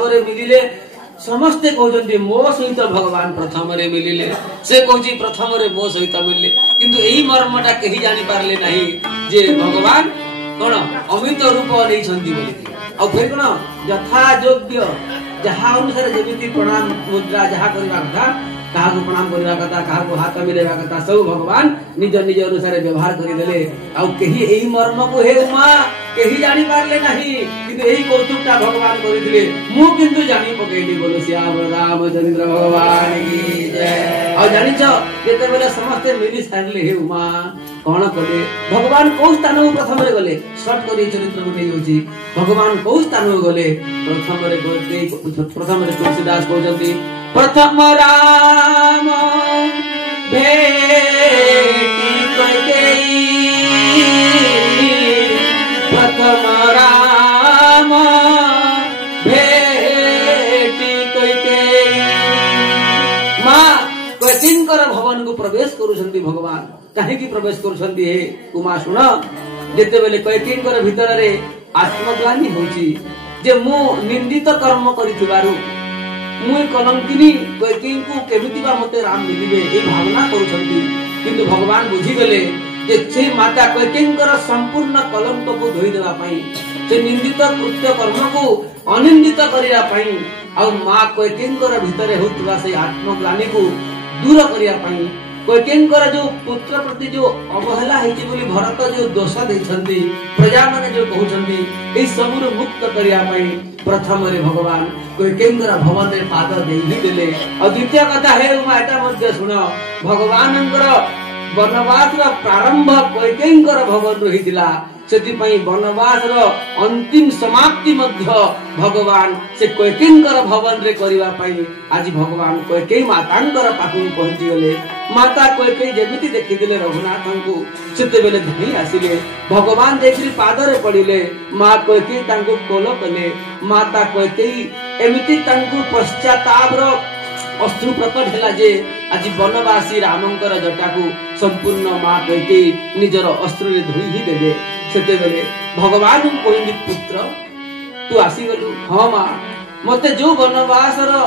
भाव में मिलिले समस्ते कहते मो सहित भगवान प्रथम मिलिले से कहूँ प्रथम मो सहित मिले किंतु यही मर्मटा कहीं जानी पारले नहीं जे भगवान कौन अमित रूप नहीं फिर कौन यथा योग्य जहाँ अनुसार जमी प्रणाम मुद्रा जहाँ करवा कथा क्या प्रणाम करवा कथा क्या हाथ मिलेगा कथा सब भगवान निज निज अनुसार व्यवहार करदेले आई मर्म को हे उमा कहीं जानी पारले नहीं किंतु यही कौतुकटा भगवान करथिले मु किंतु जानी पकेली बोलो श्याम रामचंद्र भगवान की जय। और जानी छ जेते बेले समस्त मिली सारले हे उमा कौन कले भगवान कौ स्थान को प्रथम रे गले शॉर्ट करी चरित्र को नहीं होची भगवान कौ स्थान को गले प्रथम रे तुलसीदास कहते प्रथम राम भेटी कई प्रथम राम भेटी कई माँ कैकिंकर भवन को प्रवेश करुछंती भगवान कहीं प्रवेश करुछंती हे उमा शुण जेते बेले कैकिंकर भीतर रे आत्मग्लानि होची जे मु निंदित कर्म करिथिबारु मुई कलंकिनी कैकेयी को केमिति बा मते राम मिलिबे ए भावना करुछंती किंतु भगवान बुझी गले जे से माता कैकेयीकर संपूर्ण कलंक को धोई देबा पई से निंदित कृत्य कर्म को अनिंदित करिया पई आ मां कैकेयीकर भितरे होतबा से आत्मग्लानि को दूर करिया पई कैकेयीकर जो पुत्र प्रति जो अवहेला हेची बोली भरत जो दोष देछंती प्रजा माने जो कहउछंती ए सबुर मुक्त करिया पई प्रथम रे भगवान कैकेयीकर भवन रे पाद देई देले और द्वितीय कथा हे उमा एटा मध्ये सुन भगवानंकर वनवास रो प्रारंभ कैकेयीकर भवन रहितिला सेति पई वनवास रो अंतिम समाप्ति मध्य भगवान से कैकेयीकर भवन रे करिवा पई आज भगवान कैकेयी मातांकर पाखु पहुंची गले माता कैकेयी जेमिति देखि दिले रघुनाथन को सेते बेले धनी आसिले भगवान देखि पाद रे पड़िले मां कैकेयी तांको कोलो कले माता कैकेयी एमिति तांको पश्चाताप रो अश्रु प्रकट हैला जे आज वनवासी रामंकर जटा को संपूर्ण मां कैकेयी निजर अश्रु रे धोई ही देले सेते बेले भगवान कहली पुत्र तू आसी गलु हां मां मते जो वनवास रो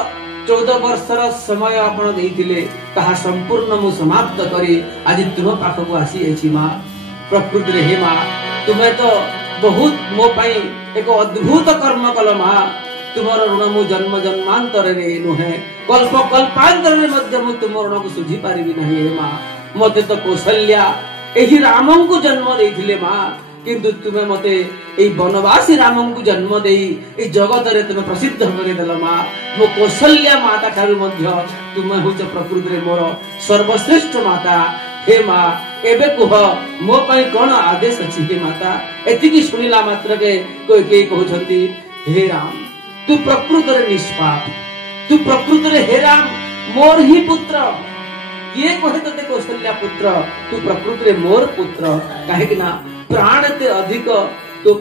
14 वर्षर समय आपण देइतिले ताहा संपूर्ण मु समाप्त करी आज तुम पाखको आसी एछि मां प्रकृति रे हे मां तुमे तो बहुत मो पई एक अद्भुत कर्म कल मां तुमर ऋण मु जन्म जन्मांतर रे नुहे कल्प कल्पांतर रे मध्य मु तुम ऋण को सुझी पारिबी नहीं हे मां मते तो कौशल्या एही रामन को जन्म देइथिले मां किंतु तुमे मते ए वनवासी रामन को जन्म देई ए जगत रे तुमे प्रसिद्ध करे देला मां मो कौशल्या माता ठारू मध्य तुमे होच प्रकृति रे मोर सर्वश्रेष्ठ माता हे मां एबे कुह मो पई कोन आदेश अछि हे माता एति की सुनिला मात्र के कोई के कहउछंती हे राम तू प्रकृति रे निष्पाप तू प्रकृति रे हे राम मोर ही पुत्र ये कहे तते कौशल्या पुत्र तू प्रकृति रे मोर पुत्र काहे कि ना प्राण ते अधिक तो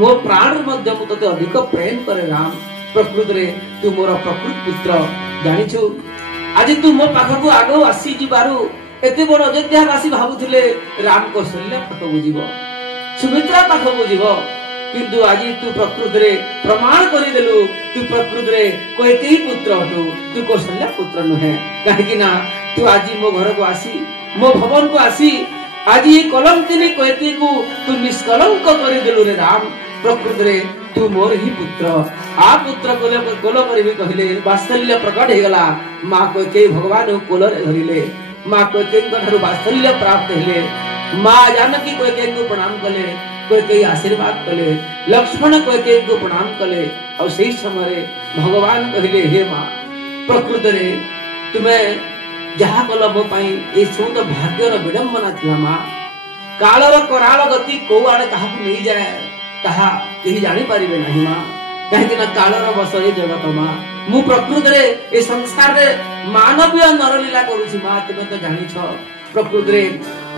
मो प्राण मध्य मु तते अधिक प्रेम करे राम प्रकृति रे तू मोर प्रकृति पुत्र जानिछु आज तू मो पाखको आगो आसी जिबारु एते बड़ अयोध्यावासी भाबुथिले राम कौशल्या पाखको जीव सुमित्रा पाखको जीव किंतु आज तू प्रकृति रे प्रमाण करि देलु तू प्रकृति रे कैकेयी पुत्र हटु तू कौशल्या पुत्र नहे काहे कि ना तू आज मो घर को आसी मो भवन को आसी आज ये कलंकिनी कैकेयी को तू निष्कलंक करि देलु रे राम प्रकृति रे तू मोर ही पुत्र आ पुत्र कोल करिबी कहिले वात्सल्य प्रकट हे गला मां कैकेयी भगवान कोल रे धरिले मां कैकेयी ठारू वात्सल्य प्राप्त हेले मां जानकी कैकेयी को प्रणाम कले कैकेयी आशीर्वाद कले लक्ष्मण कैकेयी को प्रणाम कले और सही समय भगवान कहिले हे मां प्रकृति रे तुमे जहा कल मो पई ए सब तो भाग्यर विडंबना थिला मां कालर कराल गति को आड़े कहा नहीं जाए कहा केही जानि पारिबे नहीं मां कहे कि ना कालर बसरे जगत मां मु प्रकृति रे ए संसार रे मानवीय नरलीला करूछि मां तुमे तो जानि छ प्रकृति रे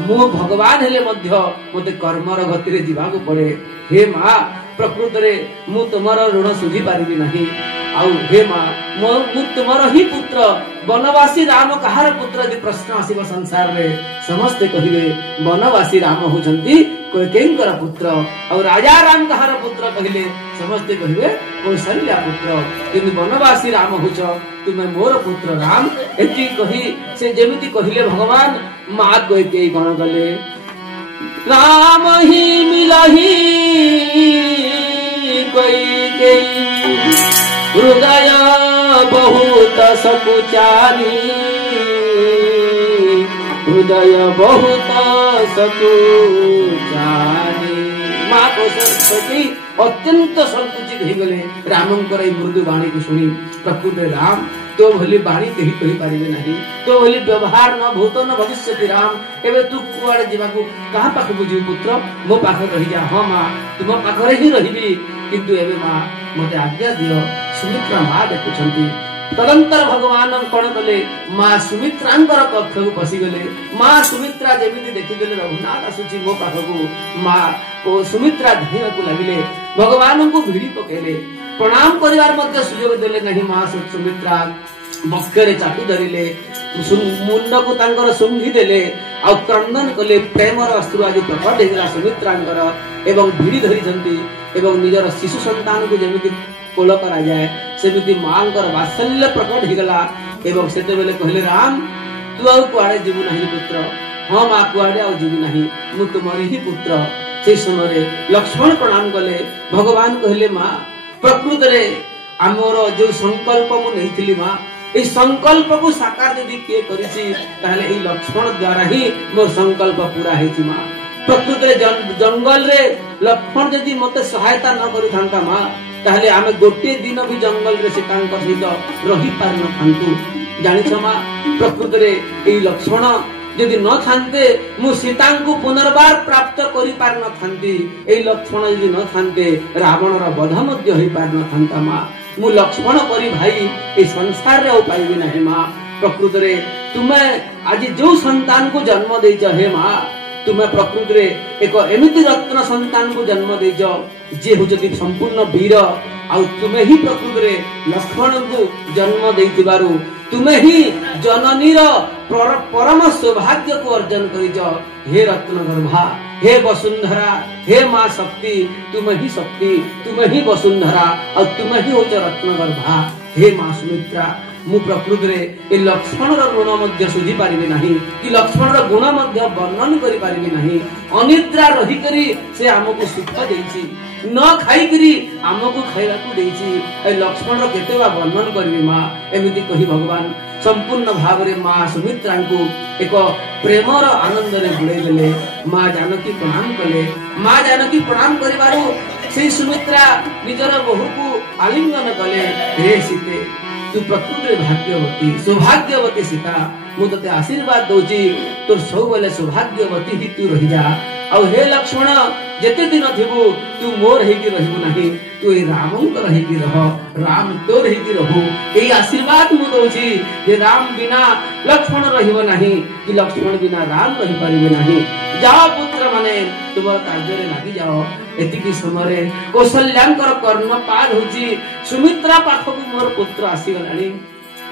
मु भगवान हेले मध्य मते कर्मर गति रे जीवा को पड़े हे मां प्रकृति रे मु तुमर ऋण सुझी पारिबी नहीं आउ हे मां मु तुमर ही पुत्र वनवासी राम कहार पुत्र यदि प्रश्न आसीबो संसार रे समस्त कहिबे वनवासी राम होचंती कैकेयीकर पुत्र और राजा राम कहार पुत्र कहिले समस्ते कहे कौशल्या पुत्र किंतु वनवासी राम होच तुम्हें मोर पुत्र राम एति कही से जेमिति कहले भगवान मां कैकेयी गण गले राम ही मिलही कैकेयी हृदय बहुत सकुचानी हृदय बहुत सकुचानी माँ कौशली अत्यंत संकुचित हो गले रामंकर मृदु वाणी को शुणी प्रकृति राम तो भली वाणी कही कही पारिबे नहीं तो भली व्यवहार न भूत न भविष्य राम एबे तू कुआड़े जीवाकू कहा पाख बुझी पुत्र मो पाख रही जा हाँ माँ तुम पाखरे ही रही किंतु एबे माँ मते आज्ञा दियो सुमित्रा माँ देखुछंती तदंतर भगवान कौन कले माँ सुमित्रांकर कक्ष को पशिगले माँ सुमित्रा जेमिति देखिदेले रघुनाथ आसुची मो पाखकू माँ ओ सुमित्रा धाइबा को लागिले भगवान को भिड़ी पकेले प्रणाम करिवार मध्य सुयोग देले नहीं माँ सुमित्रा बक्षरे चापी धरिले मुंड को तांकर सुंघी देले आ क्रंदन कले प्रेमर अश्रु आज प्रकट हेला सुमित्रांकर एवं भिड़ी धरिछंती एवं निजर शिशु संतान को जेमिति कोल करा जाए सेमिति मांकर वात्सल्य प्रकट हेगला एवं सेते बेले कहले राम तू आ कुआडे जीवु नहीं पुत्र हाँ माँ कुआडे आ जीवु नहीं मु तुमरी ही पुत्र से समय लक्ष्मण प्रणाम कले भगवान कहले माँ प्रकृत रे आमर जो संकल्प मु नहीं माँ ए संकल्प को साकार यदि किए करिछि ताहले ए लक्ष्मण द्वारा ही मोर संकल्प पूरा हेछि माँ प्रकृत रे जंगल रे लक्ष्मण यदि मते सहायता न करि थांता माँ ताहले आमे गोटे दिन भी जंगल रे से तांकर सहित रही पार न थांतु जानिछ माँ प्रकृत रे ए लक्ष्मण यदि न थांते मु सीता को पुनर्बार प्राप्त करि पार न थांती ए लक्ष्मण यदि न थांते रावण रा वध मध्य होई पार न थांता माँ मु लक्ष्मण परी भाई ए संसार रे पाइबे नहीं माँ प्रकृत रे तुमे आज जो संतान को जन्म देइछ हे माँ तुमे प्रकृत रे एक एमिति रत्न संतान को जन्म देइछ जे होजति संपूर्ण वीर आ तुमे ही प्रकृत रे लक्ष्मण को जन्म देइतिबारु तुमे ही जननी रो परम सौभाग्य को अर्जन करिछ हे रत्न गर्भा हे वसुंधरा हे माँ शक्ति तुम ही शक्ति तुम ही वसुंधरा और तुम ही होच रत्न गर्भा हे माँ सुमित्रा मु प्रकृत रे ए लक्ष्मण रो गुण मध्य सुझी पारिबे नहीं कि लक्ष्मण रो गुण मध्य वर्णन करि पारिबे नहीं अनिद्रा रही करी से हमको सुख देछि न खाई करी हमको खाइबा को देछि ए लक्ष्मण रो केतेबा वर्णन करिबे माँ एमिति कहि भगवान संपूर्ण भाव रे माँ सुमित्रा को एक प्रेमर आनंद रे बुड़े देले माँ जानकी प्रणाम कले माँ जानकी प्रणाम करिबारु से सुमित्रा निजर बहु को आलिंगन कले हे सीते तू प्रकृत भाग्यवती सौभाग्यवती सीता मु तते आशीर्वाद दउची तोर सब बेले सौभाग्यवती ही तू रही जा और हे लक्ष्मण जेते दिन थिबु तू मोर हेकी रहबु नहीं तू ए रामंकर हेकी रह राम तोर हेकी रहू ए आशीर्वाद मु दउची जे राम बिना लक्ष्मण रहिबो नहीं कि लक्ष्मण बिना राम रहि परिबे नहीं जाओ पुत्र माने तुम कार्य रे लागि जाओ एतिकी समय कौशल्यांकर कर्णपात होची सुमित्रा पाखकु मोर पुत्र आसी गलानी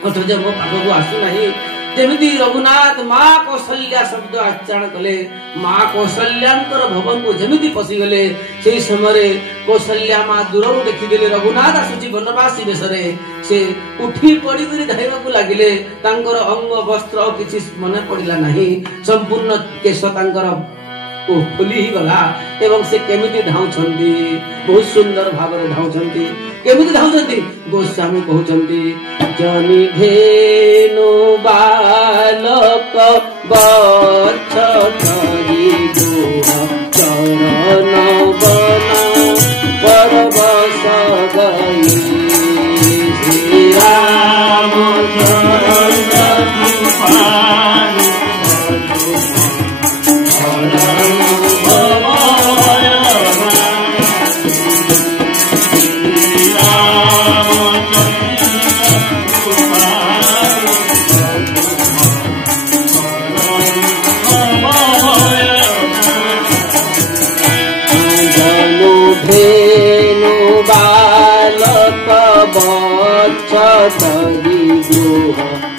अथच मो पाखकु आसु नहीं जेमिति रघुनाथ माँ कौशल्या शब्द आचरण कले माँ कौशल्यांकर भवन को जेमिति पसी गले सेही समय कौशल्या माँ दूरରୁ देखिदेले रघुनाथ आसुची वनवासी बेसरे से उठी पड़ी करी धाइबा को लागिले तांकर अंग वस्त्र किछि मने पड़िला नहीं संपूर्ण केश तांकर ओ खुली ही गला एवं से केमिति धाउछंती बहुत सुंदर भाव रे धाउछंती केमिति धाउछंती गोस्वामी कहउछंती जनि धेनु बालक बच्छ धरि गोह चरण बन परवश गई श्री राम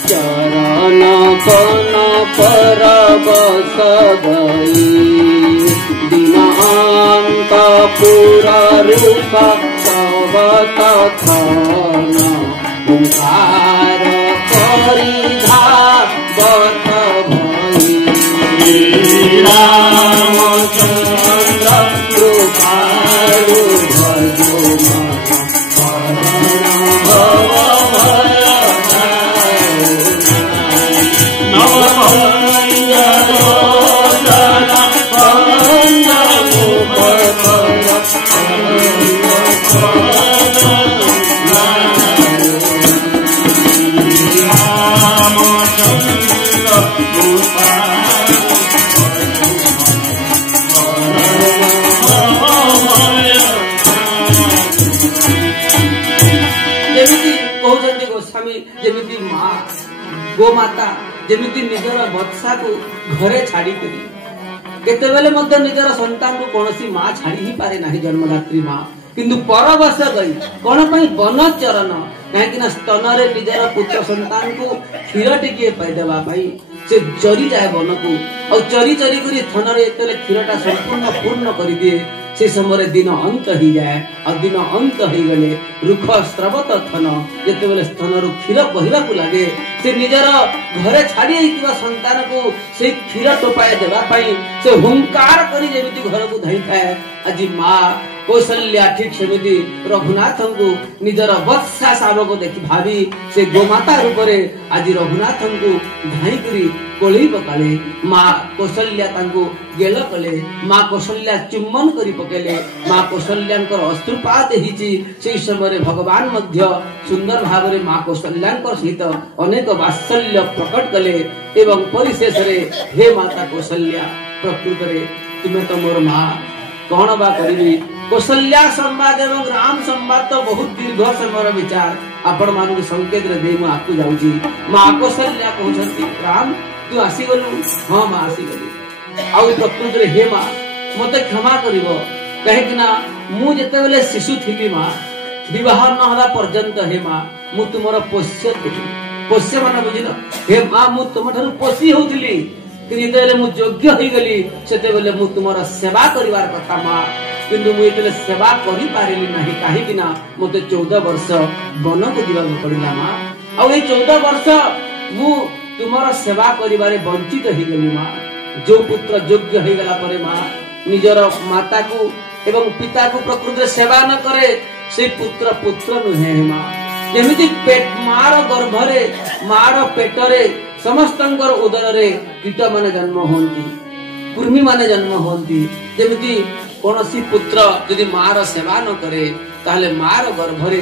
चरण कन परवश गई दिनांत पुर रूप तथन ओंकार परिधावत भई रामचंद्र कृपालु भजो जेमिति माँ गोमाता जेमिति निजर बत्सा को घरे छाड़ी केतेबेले मध्य निजर संतान को कौनसी माँ छाड़ी ही पारे नाही जन्मदात्री माँ किंतु परवश गई कौन पई बनचरण कहीं स्तन रे निजर पुत्र संतान को क्षीर टिके पाइदेवा पाई से चरी जाए वन को और चरी चरी करी थन रे एतले क्षीरटा संपूर्ण पूर्ण कर दिए से समय दिन अंत ही जाए और दिन अंत ही गले रुख स्रवत थन जेतेबेले स्तन रु क्षीर बहिबा को लागे से निजर घरे छाड़ी आइतिबा संतान को से क्षीर टोपाए देबा पई से हुंकार करी जेमिति घर को धई थाए आज माँ कौशल्या ठीक सेमिति रघुनाथ को निजर वत्सा शावक देखि भावी से गोमाता रूप रे आज रघुनाथ को धाई करी कोली पकाले माँ कौशल्या तांको गेल कले माँ कौशल्या चुम्बन करी पकेले माँ कौशल्यांकर अश्रुपात हिची से समय भगवान मध्य सुंदर भाव रे माँ कौशल्यांकर सहित अनेक वात्सल्य प्रकट कले एवं परिशेष रे हे माता कौशल्या प्रकृत रे तुम्हें तो मोर माँ कौन बा करी कौशल्या संवाद एवं राम संवाद तो बहुत दीर्घ समय विचार आपण मान संकेत रे दे आपको जाऊची माँ कौशल्या कहउछंती राम तू आसी गलु हां माँ आसी गलु आ प्रकृत रे हे माँ मते क्षमा करिवो कहे कि ना मु जेतेबेले शिशु थिली माँ विवाह न होला पर्यंत हे माँ मु तुमर पोष्य थिली पोष्य माने बुझिलो हे माँ मु तुम थारु पोषी होउथिली जेतेबेले मु योग्य होई गली सेतेबेले मु तुमर सेवा करिवार कथा माँ किंतु मु एतले सेवा करि पारिली नाही काहे कि ना मते 14 वर्ष वन को दिबा पड़िला माँ आ ए 14 वर्ष मु तुमर सेवा करिवारे वंचित होई गली माँ जो पुत्र योग्य होई गला परे माँ निजर माता को एवं पिता को प्रकृति सेवा न करे से पुत्र पुत्र नुहे माँ जेमिति पेट मार गर्भरे मार पेटरे समस्तंकर उदर रे कीट माने जन्म होंती कुर्मी माने जन्म होंती जेमिति कोनसी पुत्र यदि मार सेवा न करे ताले मार गर्भरे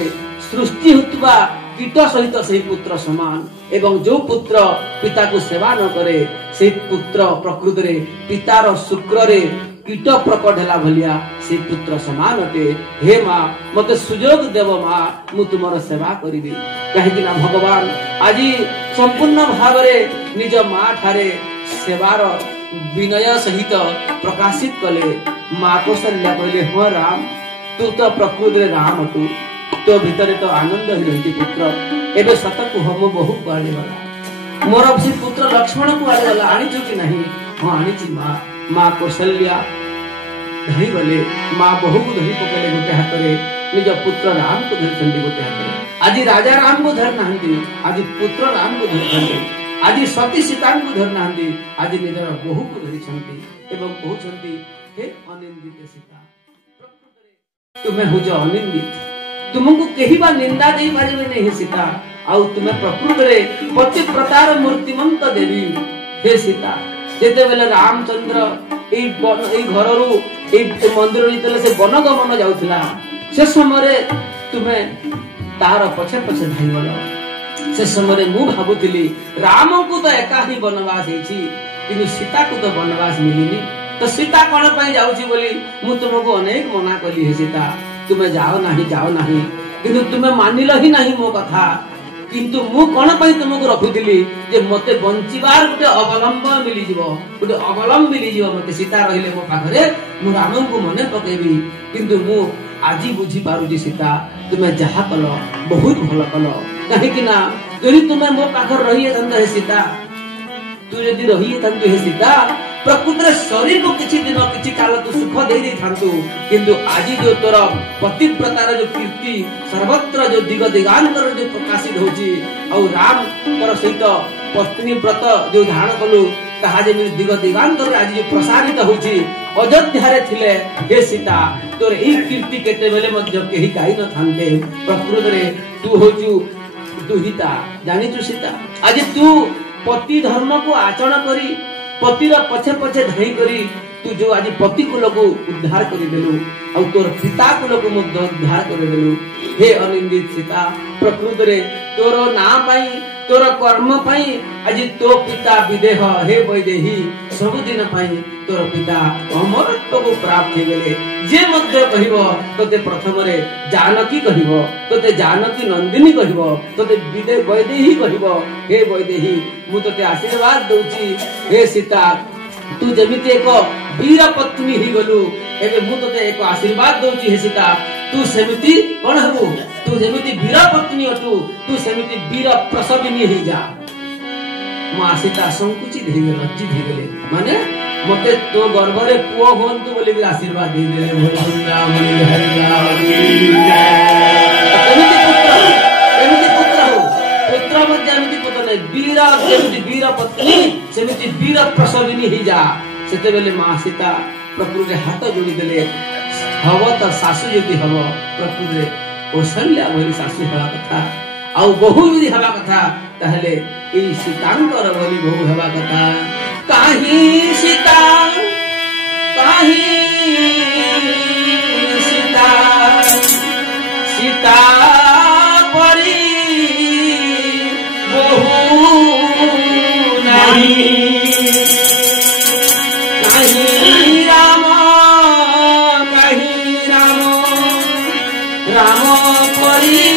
सृष्टि होतबा कीट सहित सही पुत्र समान एवं जो पुत्र पिता को सेवा न करे से पुत्र प्रकृति रे पितार शुक्र रे कीट प्रकट हैला भलिया से पुत्र समान अटे हे माँ मते सुजोग देव माँ मु तुमर सेवा करिबी कहे कि ना भगवान आज संपूर्ण भाव रे निज माँ ठारे सेवार विनय सहित प्रकाशित कले माँ कौशल्या कहले हो राम तू तो प्रकृति रे राम अटू तो भीतर तो आनंद ही रही पुत्र एबे सत को हम बहु पाले वाला मोर से पुत्र लक्ष्मण को आले वाला आनी चुकी नहीं हां आनी ची माँ कौशल्या धरी गले माँ बहु को धरी पकड़े गोटे हाथ रे निज पुत्र राम को धरी चंडी गोटे हाथ रे आज राजा राम को धर नाहंती आज पुत्र राम को धर चंडी आज सती सीता को धर नाहंती आज निजर बहु को धरी चंडी एवं कहउछंती हे अनिंदित सीता तुम्हें हो जो अनिंदित तुमको केही बा निंदा देई पारिबे नै हे सीता आउ तुम्हें प्रकृत रे पतिव्रतार मूर्तिमंत देवी हे सीता जेते बेले रामचंद्र ए घररू ए मंदिर जेते से वनगमन जाउथला से समय तुम्हें तार पछे पछे धाई गलो से समय मु भाबुतिली राम को तो एका ही वनवास हेछि किंतु सीता को तो वनवास मिलिनी तो सीता कोन पई जाउची बोली मु तुमको अनेक मना कली हे सीता तुम्हें जाओ नहीं किंतु तुम्हें मानिल ही नहीं मो कथा किंतु मु कोन पई तुमको रखुतिली जे मते बंचिबार गुटे अवलंबन मिली जिवो गुटे अवलंबन मिली जिवो मते सीता रहिले मो पाखरे मु राम को मने पकेबी किंतु मु आजी बुझी पारुजी सीता तुम्हें जहा कलो बहुत भलो कलो काहे कि ना जदि तुम्हें मो पाखर रहिए तंद हे सीता तू यदि रहिए तंद हे सीता प्रकृत शरीर को किसी दिन किसी काल तू सुख दे दे थांतु किंतु आज जो तोर पतिव्रतार जो कीर्ति सर्वत्र जो दिग दिगांतर जो प्रकाशित होची और राम तोर सहित पत्नी व्रत जो धारण कलु ताहा जेमि दिग दिगांतर आज जो प्रसारित होची अयोध्या रे थिले हे सीता तोर एही कीर्ति केते बेले मध्य केही गाई न थांते प्रकृत रे तू होचु दुहिता जानी तू सीता आज तू पति धर्म को आचरण करी पतिर पछे पछे धाई करी तू जो आज पति कुल को उद्धार कर देलु और तोर पिता कुल को उद्धार कर देलु हे अनिंदित सीता प्रकृत रे तोर ना पाई तोर कर्म पाई आज तो पिता विदेह हे वैदेही सब दिन पाई तोर पिता अमरत्व को प्राप्त हे गेले जे मध्य कहिबो तते प्रथम रे जानकी कहिबो तते जानकी नंदिनी कहिबो तते वैदेही कहिबो हे वैदेही मु तते आशीर्वाद दउची हे सीता तू जमिते एक वीर पत्नी ही गलु एबे मु तते एक आशीर्वाद दउची हे सीता तू सेमिति कोन हबु तू जेमिति वीर पत्नी अटू तू सेमिति वीर प्रसविनी ही जा मु सीता संकुचित हे गेल लज्जित हे गेले माने मते तो गर्भ रे पुओ होंतु बोली भी आशीर्वाद दे दे एमिति पुत्र हो पुत्र मध्य एमिति पुत्र नै वीर जेमिति वीर पत्नी सेमिति वीर प्रसविनी ही जा सेते बेले मां सीता प्रकृति हाथ जोड़ी देले हव तो सासु यदि हव प्रकृति कौशल्या भली सासु हवा कथा आउ बहु यदि हवा कथा ताहले ए सीतांकर भली बहु हवा कथा काहे सीता सीता परी बहु नहीं राम परी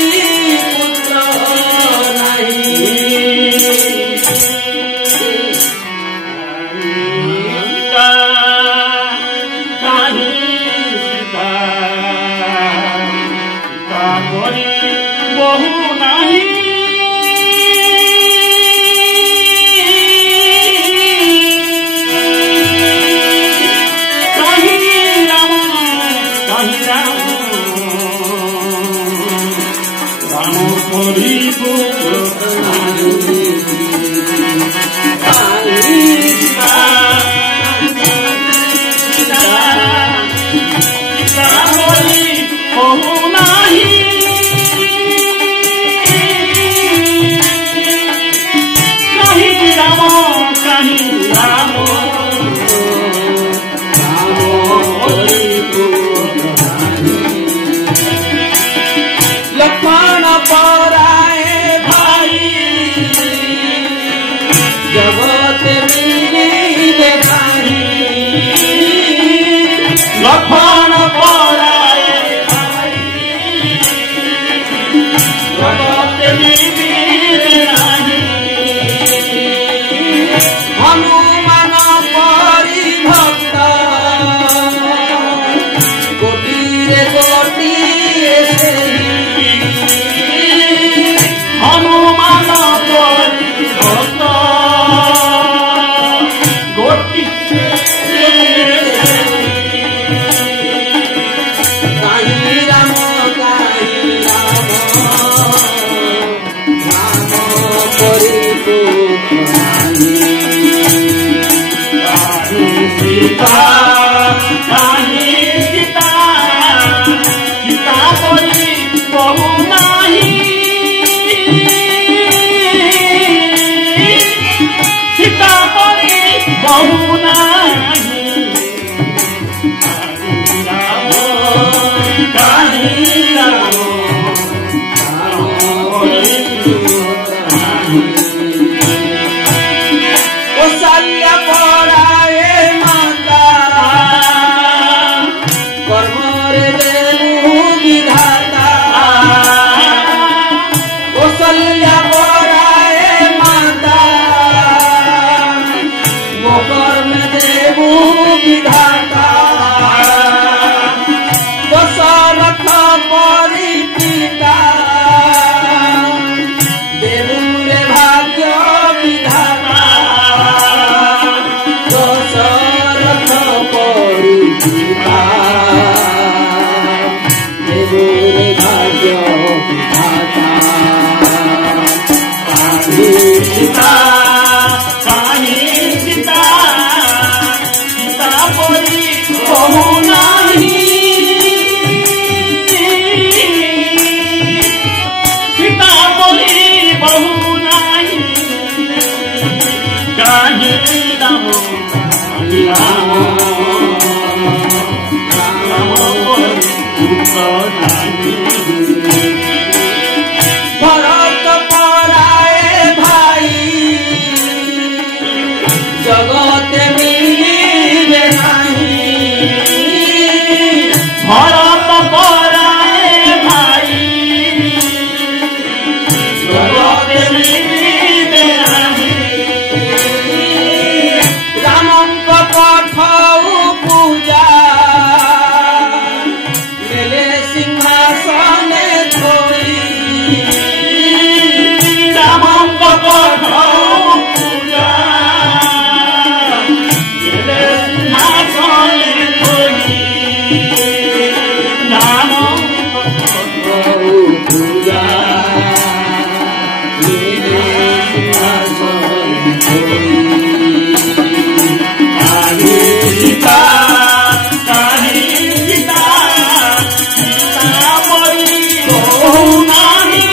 पुत्र देवु रे भरत पराए भाई जगत मिलिबे नहीं भरत पराए भाई जगत मिलिबे नहीं रामंक कठौ पूजा मेले सिंहासन छोड़ी रामंक कठौ पूजा मेले सिंहासन छोड़ी रामंक पूजा मेले सिंहासन छोड़ी सीता काहे सीता सीता परी बहु नाही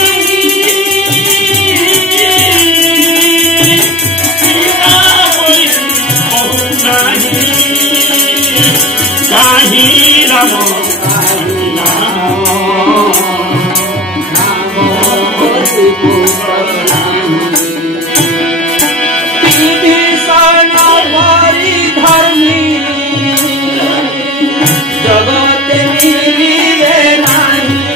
सीता परी बहु नाही काहे राम विभीषण बड़ी धर्मी जगत मिलिबे नहीं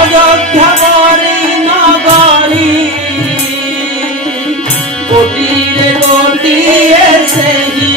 अयोध्या बड़ी नगरी कोटिरे कोटिए से ही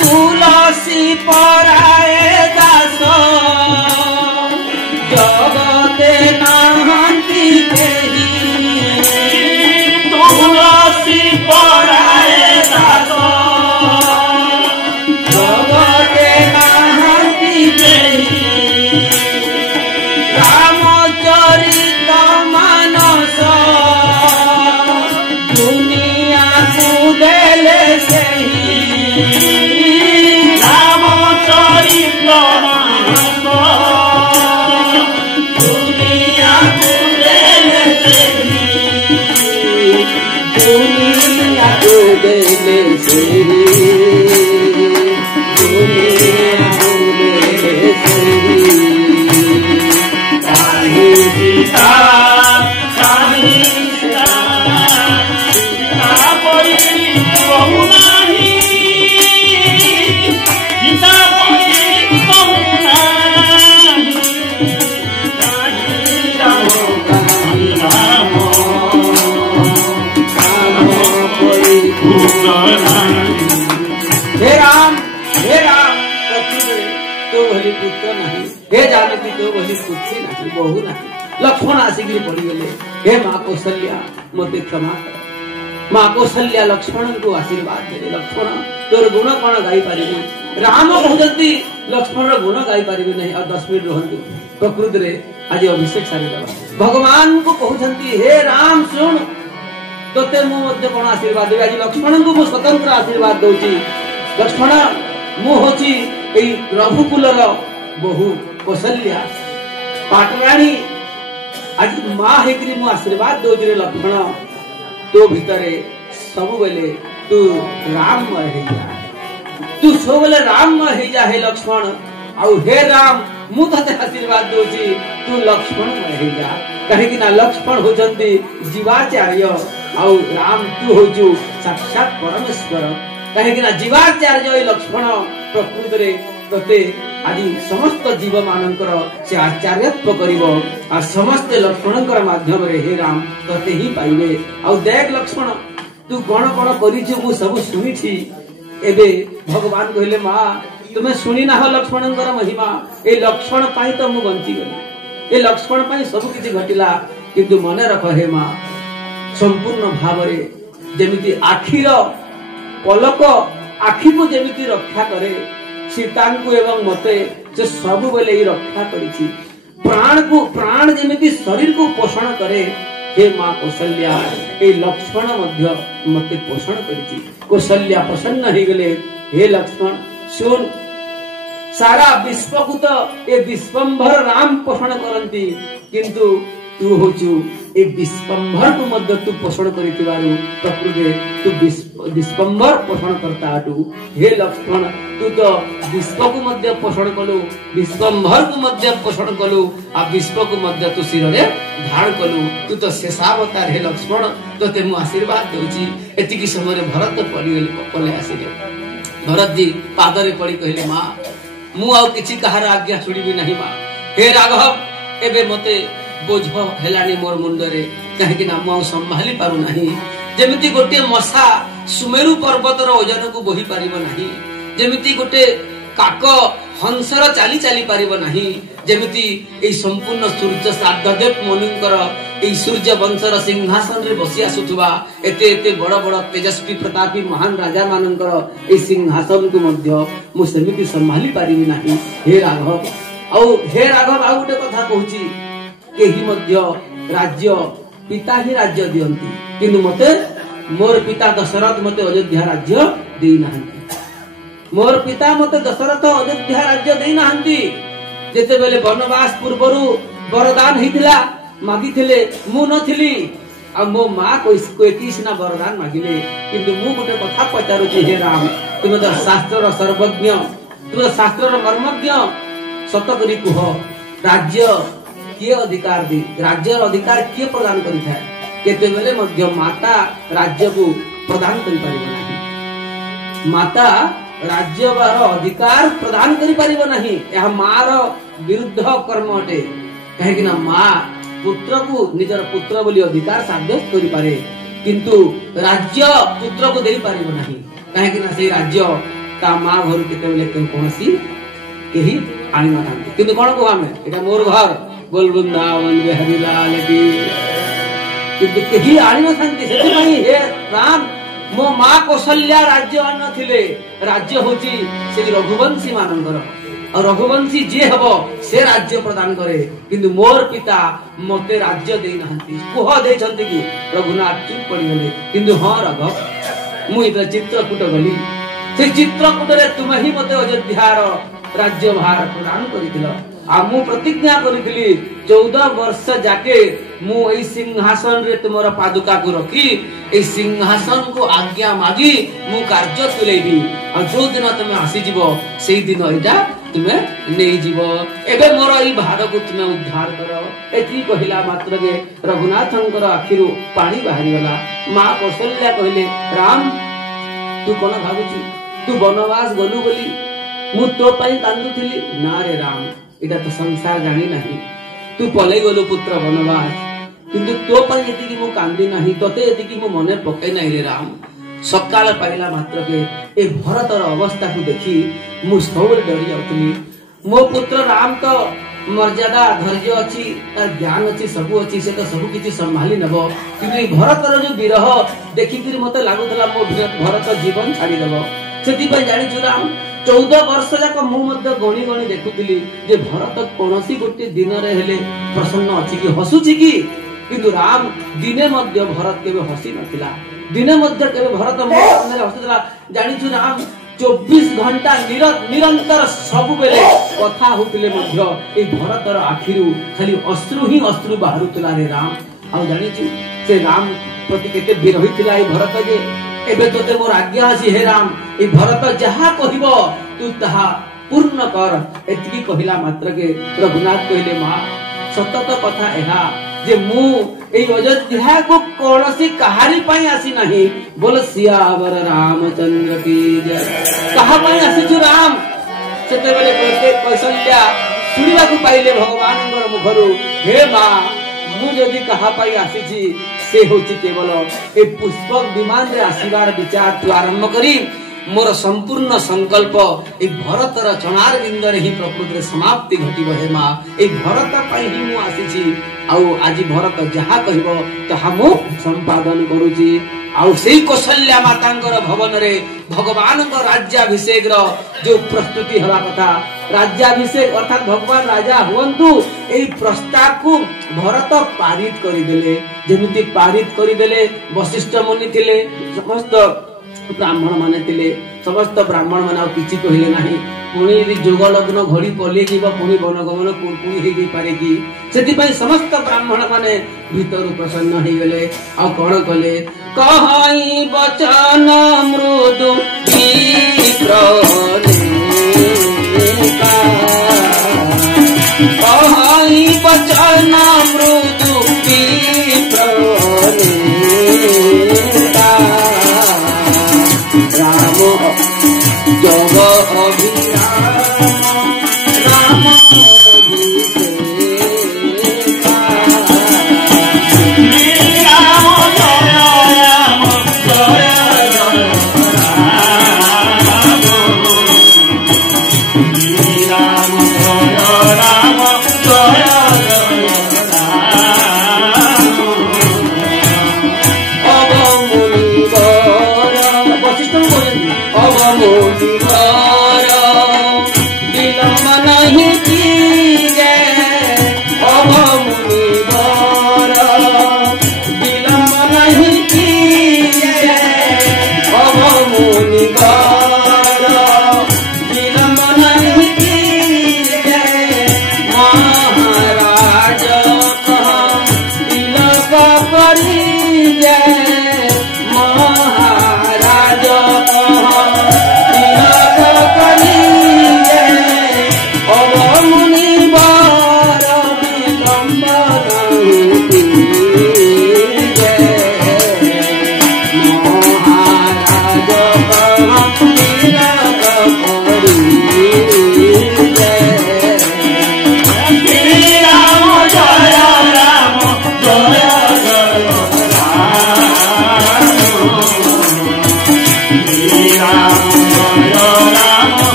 तुलसी पराए दास जगते नाहंती केही तुलसी पराए दास जगते नाहंती केही रामचरित मानस दुनिया को देले सेही रामचरित मानस दुनिया को देले सेही दुनिया को देले सेही दुनिया को देले सेही सीता काहे सीता सीता परी बहु नाही सीता परी बहु नाही काहे राम हे राम तो भली पुत्र नहीं हे जानकी तो भली पुत्री नहीं बहु नहीं लक्ष्मण आसिकी पड़गले हे माँ कौशल्या मत क्षमा कर माँ कौशल्या लक्ष्मण को आशीर्वाद दे लक्ष्मण तोर गुण कौन गाई पारि राम कहते लक्ष्मण गुण गाई पारि नहीं और 10 मिनट रुहतु प्रकृति रे आज अभिषेक सारी भगवान को कहते हे राम सुन तोते मुझे कौन आशीर्वाद देवी आज लक्ष्मण को स्वतंत्र आशीर्वाद दौची लक्ष्मण मु होची रघुकुलर बहु कौशल्या पाटराणी आज माँ हेकरी मु आशीर्वाद दौची रे लक्ष्मण तो भितरे सब बेले तू राममय हो जा तू सब बेले राममय हो जा हे लक्ष्मण आउ हे राम मु तते आशीर्वाद दौची तू लक्ष्मणमय हो जा कहीं ना लक्ष्मण होचंती जीवाचार्य आउ राम तू होचु साक्षात परमेश्वर कहीं जीवाचार्य लक्ष्मण प्रकृत तोते आज समस्त जीव मानकर से आचार्यत्व करिवो आ समस्त लक्ष्मणकर माध्यम रे हे राम तोते ही पाइबे। आ देख लक्ष्मण तू कौन कौन करिछु मु सब सुनिछि। एबे भगवान कहले मां तुमे सुनी ना हो लक्ष्मणकर महिमा ए लक्ष्मण पाई तो मु बंची गली ए लक्ष्मण पाई सब किछि घटिला। किंतु मने रख हे मां संपूर्ण भाव रे जेमिति आखिर पलक आखि को जेमिति रक्षा करे सीता को एवं मते से सब बेले ही रक्षा करिछि। प्राण को प्राण जेमिति शरीर को पोषण करे हे मां कौशल्या ए लक्ष्मण मध्य मते पोषण करिछि। कौशल्या प्रसन्न ही गले हे लक्ष्मण सुन सारा विश्व को तो ए विश्वंभर राम पोषण करंती किंतु तू होचु ए विश्वंभर को मध्य तू पोषण करितिबारु प्रकृति तू विश्वंभर पोषण करता आटू। हे लक्ष्मण तू तो विश्व को मध्य पोषण कलु विश्वंभर को मध्य पोषण कलु आ विश्व को मध्य तू सिर रे धारण कलु। तू तो शेषावतार हे लक्ष्मण तोते मु आशीर्वाद देउची। एतिकी समय रे भरत पले आसीले। भरत जी पादरे पड़ी कहले मां मु आ किछि कहार आज्ञा सुनिबी नहीं मां। हे राघव एबे मते बोझ हेलानी मोर मुंडरे कहीं ना मु संभाली पारु नहीं। जेमिति गोटे मशा सुमेरु पर्वतर ओजन को बोही पारिबो नहीं जेमिति गोटे काक हंसर चाली चाली पारिबो नहीं जेमिति ए संपूर्ण सूर्य श्राद्धदेव मनुकर ए सूर्य वंशर सिंहासन रे बसी आसुथुबा एते एते बड़ बड़ तेजस्वी प्रतापी महान राजा मानकर ए सिंहासन को मध्य मु सेमिति संभाली पारिबी नहीं। हे राघव आ गोटे कथा कहूची केही मध्य राज्य पिता ही राज्य दियंती किंतु मते मोर पिता दशरथ मते अयोध्या राज्य देई नाहंती। मोर पिता मते दशरथ अयोध्या राज्य देई नाहंती। जेते बेले वनवास पूर्वरु वरदान हितिला मागिथिले मु नथिली आ मो मां कोई ना वरदान मागिले किंतु मु गोटे कथा पचारुछि हे राम तुम तो शास्त्र सर्वज्ञ तुम शास्त्र मर्मज्ञ सत करी कुह राज्य किए अधिकार दी राज्य अधिकार किए प्रदान करि थाए केते बेले मध्य माता राज्य को प्रदान करि परिबो नाही। माता राज्य बार अधिकार प्रदान करि परिबो नाही यह मार विरुद्ध कर्म अटे। कहे कि ना मां पुत्र को निजर पुत्र बोली अधिकार साब्यस्त करि पारे किंतु राज्य पुत्र को देई परिबो नाही। कहे कि ना से राज्य ता मां घर केते बेले कोनसी केही आनी ना थांती किंतु कोन को हमें एटा मोर घर बोल वृंदावन बिहारी लाल की किंतु केही आनी न थांती से नहीं। हे राम मो मां कौशल्या राज्यवान थिले राज्य होची से रघुवंशी मानकर और रघुवंशी जे हबो से राज्य प्रदान करे किंतु मोर पिता मते राज्य देई नाहंती। कोह देई छंती कि रघुनाथ चुप पड़ी गले किंतु हां राघव मु इधर चित्रकूट गली से चित्रकूट रे तुम ही मते अयोध्यार राज्य भार प्रदान करिदिलो आ मु प्रतिज्ञा करिथिली 14 वर्ष जाके मु एई सिंहासन रे तुमर पादुका को रखी एई सिंहासन को आज्ञा मागी मु कार्य तुलेबी आ जो दिन तुमे आसी जीवो सेई दिन एटा तुमे नेई जीवो एबे मोर एई भार को तुमे उद्धार करो। एती कहिला मात्र के रघुनाथंकर आखिरु पानी बाहरी गला। मां कौशल्या कहले राम तू कोन भाबुची तू वनवास गलु बोली मु तो पई कांदुथिली ना रे राम एटा तो संसार जानी नहीं तू पले गलु पुत्र वनवास किंतु तो पर यति कि मु कांदी नहीं तते यति कि मु मने पकै नहीं रे राम। सकाल पाइला मात्र के ए भरतर अवस्था को देखी मु सब डरी जाउतली। मो पुत्र राम तो मर्यादा धैर्य अछि तार ज्ञान अछि सब अछि से तो सब किछि संभाली नबो किंतु भरतर जो विरह देखि कि मते लागुतला मो भरत जीवन छाडी देबो। सेति पर जानि छु राम 14 वर्ष जाक मु मध्य गणी गणी देखुतिली जे भरत कोनसी गोटे दिन रे हेले प्रसन्न अछि कि हसुछि कि किंतु राम दिने मध्य भरत केबे हसी नथिला दिने मध्य केबे भरत मो सामने हसुतला। जानि छु राम 24 घंटा निरंतर सब बेले कथा होतिले मध्य ए भरतर आखिरु खाली अश्रु ही अश्रु बाहरुतला रे राम। आ जानि छु से राम प्रति केते विरही थिला ए भरत जे एबे तोते मोर आज्ञा अछि हे राम ए भरत जहा कहिबो तू तहा पूर्ण कर। एतिकी कहिला मात्र के रघुनाथ कहले मां सतत कथा एहा जे मु एई अयोध्या को कौनसी कहानी पाई आसी नहीं बोल सियावर रामचंद्र की जय कहा पाई आसी छु राम सेते बेले कौशल्या सुनिबा को पाइले भगवान मुखरु हे बा मु जदि कहा पाई आसी छी से होची केवल ए पुष्पक विमान रे आसीबार विचार तु आरंभ करी मोर संपूर्ण संकल्प ए भरतर चनार बिंदरे ही प्रकृति रे समाप्ति घटिबो हे मा ए भरत पाई ही मु आसी छी आउ आज भरत जहा कहबो तहा मु संपादन करूची आउ सेई कौशल्या मातांकर भवन रे भगवान को राज्याभिषेक रो जो प्रस्तुति हवा कथा राज्याभिषेक अर्थात भगवान राजा हुवंतु एई प्रस्ताव को भरत पारित करि देले जेमिति पारित करि देले वशिष्ठ मुनि थिले समस्त ब्राह्मण माने थिले समस्त ब्राह्मण माने किछि कहिले नाही पुणी जोग लग्न घड़ी पली जीव पुणी वनगमन पुणी हे पारे कि सेति पई समस्त ब्राह्मण माने भीतर प्रसन्न हे गले आ कोन कले कहई वचन मृदु विप्रनेका कहई वचन मृदु विप्रनेका